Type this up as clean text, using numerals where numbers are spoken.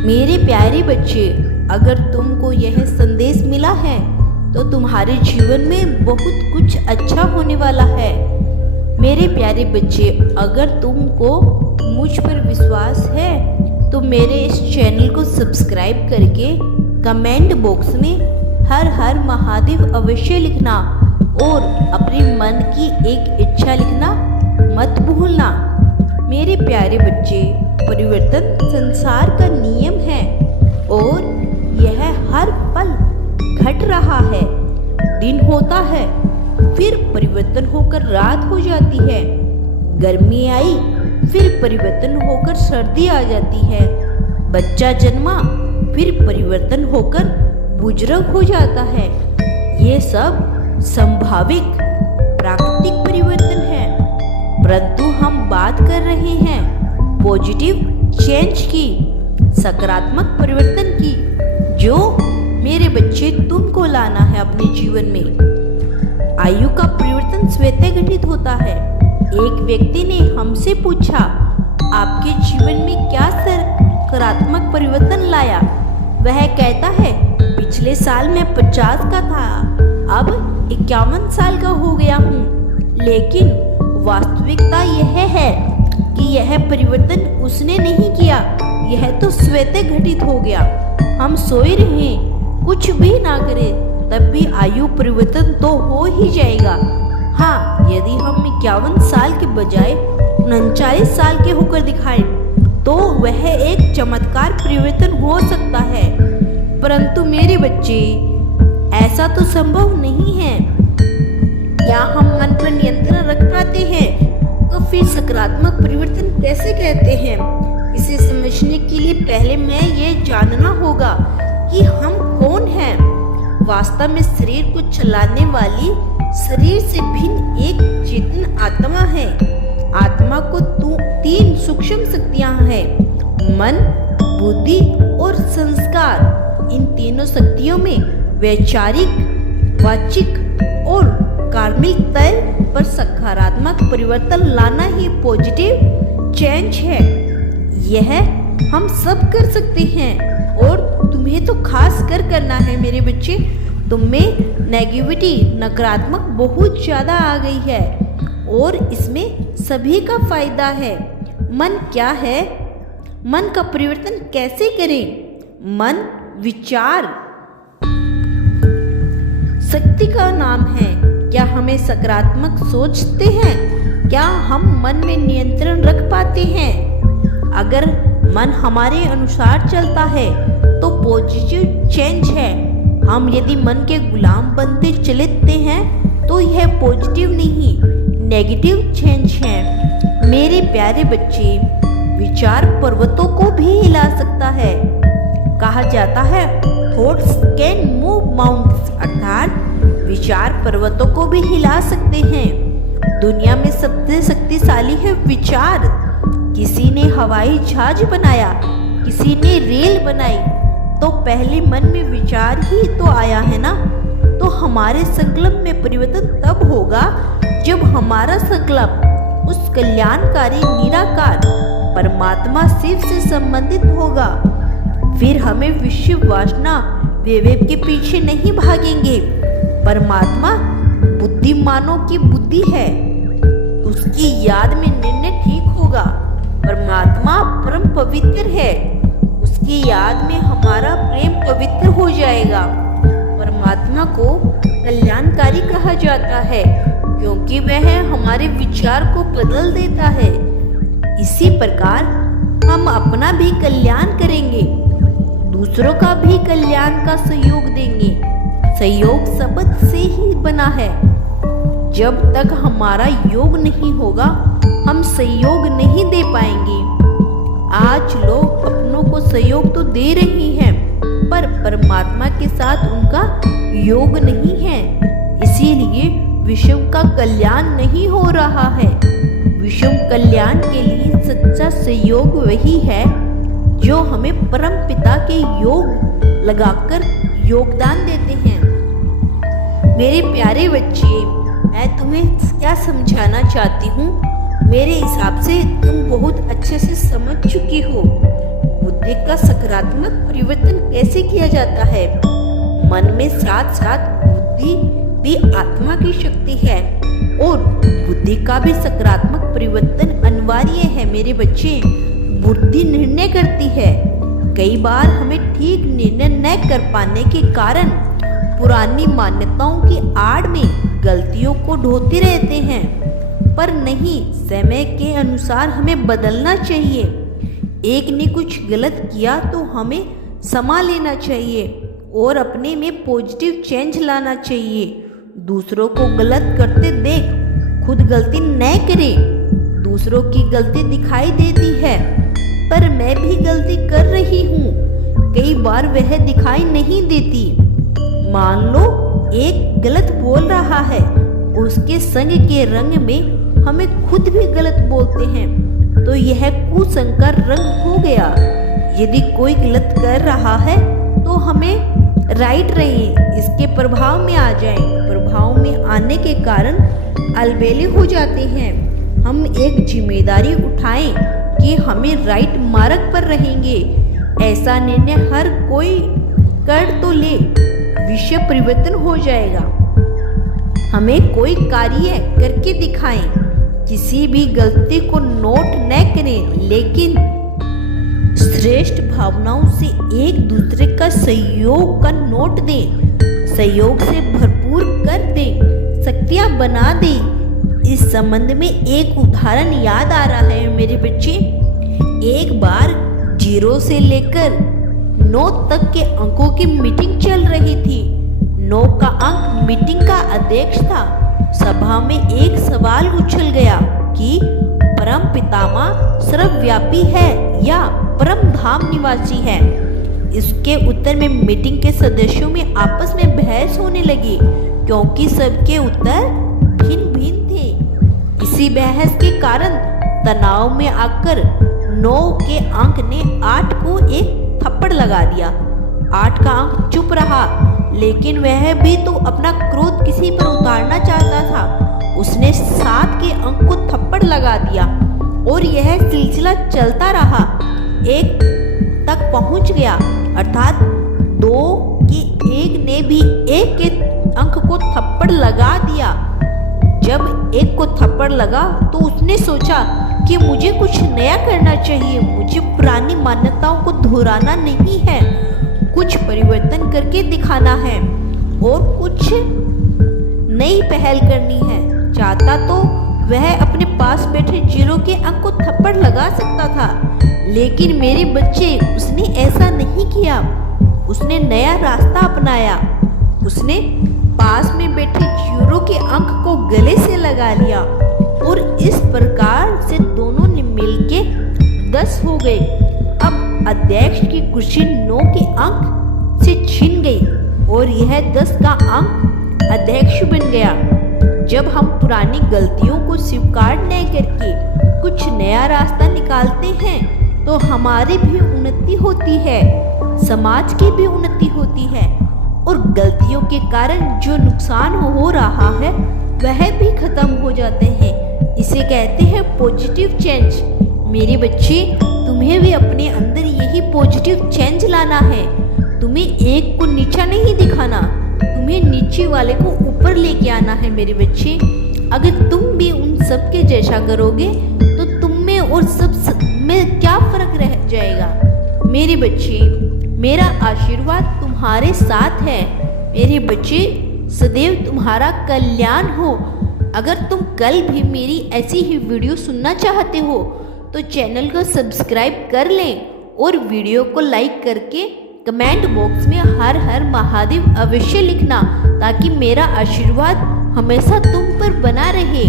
मेरे प्यारे बच्चे, अगर तुमको यह संदेश मिला है तो तुम्हारे जीवन में बहुत कुछ अच्छा होने वाला है। मेरे प्यारे बच्चे, अगर तुमको मुझ पर विश्वास है तो मेरे इस चैनल को सब्सक्राइब करके कमेंट बॉक्स में हर हर महादेव अवश्य लिखना और अपने मन की एक इच्छा लिखना मत भूलना। मेरे प्यारे बच्चे, परिवर्तन संसार का नियम है और यह हर पल घट रहा है। दिन होता है, फिर परिवर्तन होकर रात हो जाती है। गर्मी आई, फिर परिवर्तन होकर सर्दी आ जाती है। बच्चा जन्मा, फिर परिवर्तन होकर बुजुर्ग हो जाता है। ये सब संभाविक प्राकृतिक परिवर्तन है, परंतु हम बात कर रहे हैं पॉजिटिव चेंज की, सकारात्मक परिवर्तन की, जो मेरे बच्चे तुमको लाना है अपने जीवन में। आयु का परिवर्तन स्वतः घटित होता है। एक व्यक्ति ने हमसे पूछा, आपके जीवन में क्या सकारात्मक परिवर्तन लाया? वह कहता है, पिछले साल मैं 50 का था, अब 51 साल का हो गया हूँ। लेकिन वास्तविकता यह है कि यह परिवर्तन उसने नहीं किया, यह तो स्वतः घटित हो गया। हम सोए रहें, कुछ भी ना करें, तब भी आयु परिवर्तन तो हो ही जाएगा। हाँ, यदि हम 51 साल के बजाय 39 साल के होकर दिखाएं तो वह एक चमत्कार परिवर्तन हो सकता है। परंतु मेरे बच्चे, ऐसा तो संभव नहीं है। क्या हम मन पर नियंत्रण रख पाते हैं? तो फिर सकारात्मक परिवर्तन कैसे कहते हैं? इसे समझने के लिए पहले मैं ये जानना होगा कि हम कौन हैं। वास्तव में शरीर को चलाने वाली शरीर से भिन्न एक चेतन आत्मा है। आत्मा को 3 सूक्ष्म शक्तियां हैं, मन, बुद्धि और संस्कार। इन तीनों शक्तियों में वैचारिक, वाचिक और कार्मिक तल पर सकारात्मक परिवर्तन लाना ही पॉजिटिव चेंज है। यह हम सब कर सकते हैं और तुम्हें तो खास कर करना है मेरे बच्चे। तुम में नेगेटिविटी, नकारात्मक बहुत ज़्यादा आ गई है और इसमें सभी का फायदा है। मन क्या है? मन का परिवर्तन कैसे करें? मन विचार शक्ति का नाम है। क्या हमें सकारात्मक सोचते हैं? क्या हम मन में नियंत्रण रख पाते हैं? अगर मन हमारे अनुसार चलता है तो पॉजिटिव चेंज है। हम यदि मन के गुलाम बनते चलते हैं तो यह पॉजिटिव नहीं, नेगेटिव चेंज है। मेरे प्यारे बच्चे, विचार पर्वतों को भी हिला सकता है। कहा जाता है थॉट्स कैन मूव माउंटेन्स, अर्थात विचार पर्वतों को भी हिला सकते हैं। दुनिया में सबसे शक्तिशाली है विचार। किसी ने हवाई जहाज बनाया, किसी ने रेल बनाई, तो पहले मन में विचार ही तो आया है ना। तो हमारे संकल्प में परिवर्तन तब होगा जब हमारा संकल्प उस कल्याणकारी निराकार परमात्मा शिव से संबंधित होगा। फिर हमें विश्व वासना विवेक के पीछे नहीं भागेंगे। परमात्मा बुद्धिमानों की बुद्धि है, उसकी याद में निर्णय ठीक होगा। परमात्मा परम पवित्र है, उसकी याद में हमारा प्रेम पवित्र हो जाएगा। परमात्मा को कल्याणकारी कहा जाता है क्योंकि वह हमारे विचार को बदल देता है। इसी प्रकार हम अपना भी कल्याण करेंगे, दूसरों का भी कल्याण का सहयोग देंगे। सहयोग शब्द से ही बना है। जब तक हमारा योग नहीं होगा, हम सहयोग नहीं दे पाएंगे। आज लोग अपनों को सहयोग तो दे रहे हैं, पर परमात्मा के साथ उनका योग नहीं है। इसीलिए विश्व का कल्याण नहीं हो रहा है। विश्व कल्याण के लिए सच्चा सहयोग वही है जो हमें परम पिता के योग लगाकर योगदान देते हैं। मेरे प्यारे बच्चे, मैं तुम्हें क्या समझाना चाहती हूँ, मेरे हिसाब से तुम बहुत अच्छे से समझ चुकी हो। बुद्धि का सकारात्मक परिवर्तन कैसे किया जाता है। मन में साथ साथ बुद्धि भी आत्मा की शक्ति है और बुद्धि का भी सकारात्मक परिवर्तन अनिवार्य है मेरे बच्चे। बुद्धि निर्णय करती है। कई बार हमें ठीक निर्णय न कर पाने के कारण पुरानी मान्यताओं की आड़ में गलतियों को ढोते रहते हैं, पर नहीं, समय के अनुसार हमें बदलना चाहिए। एक ने कुछ गलत किया तो हमें समा लेना चाहिए और अपने में पॉजिटिव चेंज लाना चाहिए। दूसरों को गलत करते देख खुद गलती न करें। दूसरों की गलती दिखाई देती है, पर मैं भी गलती कर रही हूँ। कई बार वह दिखाई नहीं देती। मान लो एक गलत बोल रहा है, उसके संग के रंग में हमें खुद भी गलत बोलते हैं तो यह कुसंग का रंग हो गया। यदि कोई गलत कर रहा है तो हमें राइट रहे, इसके प्रभाव में आ जाएं। प्रभाव में आने के कारण अलबेले हो जाते हैं। हम एक जिम्मेदारी उठाएं कि हमें राइट मार्ग पर रहेंगे। ऐसा निर्णय हर कोई कर तो ले, विषय परिवर्तन हो जाएगा। हमें कोई कार्य करके दिखाएं। किसी भी गलती को नोट न करें, लेकिन श्रेष्ठ भावनाओं से एक दूसरे का सहयोग का नोट दें। सहयोग से भरपूर कर दें, शक्तियां बना दें। इस संबंध में एक उदाहरण याद आ रहा है मेरे बच्चे। एक बार 0 से लेकर 9 तक के अंकों की मीटिंग चल रही थी। 9 का अंक मीटिंग का अध्यक्ष था। सभा में एक सवाल उछल गया कि परम पितामह सर्वव्यापी है या परम धाम निवासी है। इसके उत्तर में मीटिंग के सदस्यों में आपस में बहस होने लगी, क्योंकि सबके उत्तर भिन्न भिन्न थे। इसी बहस के कारण तनाव में आकर 9 के अंक ने 8 को एक थप्पड़ लगा दिया। 8 का अंक चुप रहा, लेकिन वह भी तो अपना क्रोध किसी पर उतारना चाहता था। उसने 7 के अंक को थप्पड़ लगा दिया और यह सिलसिला चलता रहा। 1 तक पहुंच गया, अर्थात 2 की 1 ने भी 1 के अंक को थप्पड़ लगा दिया। जब 1 को थप्पड़ लगा तो उसने सोचा कि मुझे कुछ नया करना चाहिए। मुझे पुरानी मान्यताओं को दोहराना नहीं है, कुछ परिवर्तन करके दिखाना है और कुछ नई पहल करनी है। चाहता तो वह अपने पास बैठे 0 के अंक को थप्पड़ लगा सकता था, लेकिन मेरे बच्चे उसने ऐसा नहीं किया। उसने नया रास्ता अपनाया। उसने पास में बैठे 0 के अंक को गले से लगा लिया और इस प्रकार से दोनों ने मिलके 10 हो गए। अब अध्यक्ष की कुर्सी 9 के अंक से छीन गई और यह 10 का अंक अध्यक्ष बन गया। जब हम पुरानी गलतियों को स्वीकार न करके कुछ नया रास्ता निकालते हैं तो हमारी भी उन्नति होती है, समाज की भी उन्नति होती है और गलतियों के कारण जो नुकसान हो रहा है वह भी खत्म हो जाते हैं। इसे कहते हैं पॉजिटिव चेंज। मेरे बच्चे, तुम्हें भी अपने अंदर यही पॉजिटिव चेंज लाना है। तुम्हें एक को नीचा नहीं दिखाना, तुम्हें नीचे वाले को ऊपर लेके आना है मेरे बच्चे। अगर तुम भी उन सब के जैसा करोगे तो तुम में और सब में क्या फर्क रह जाएगा। मेरे बच्चे, मेरा आशीर्वाद तुम्हारे साथ है। मेरे बच्चे, सदैव तुम्हारा कल्याण हो। अगर तुम कल भी मेरी ऐसी ही वीडियो सुनना चाहते हो तो चैनल को सब्सक्राइब कर लें और वीडियो को लाइक करके कमेंट बॉक्स में हर हर महादेव अवश्य लिखना, ताकि मेरा आशीर्वाद हमेशा तुम पर बना रहे।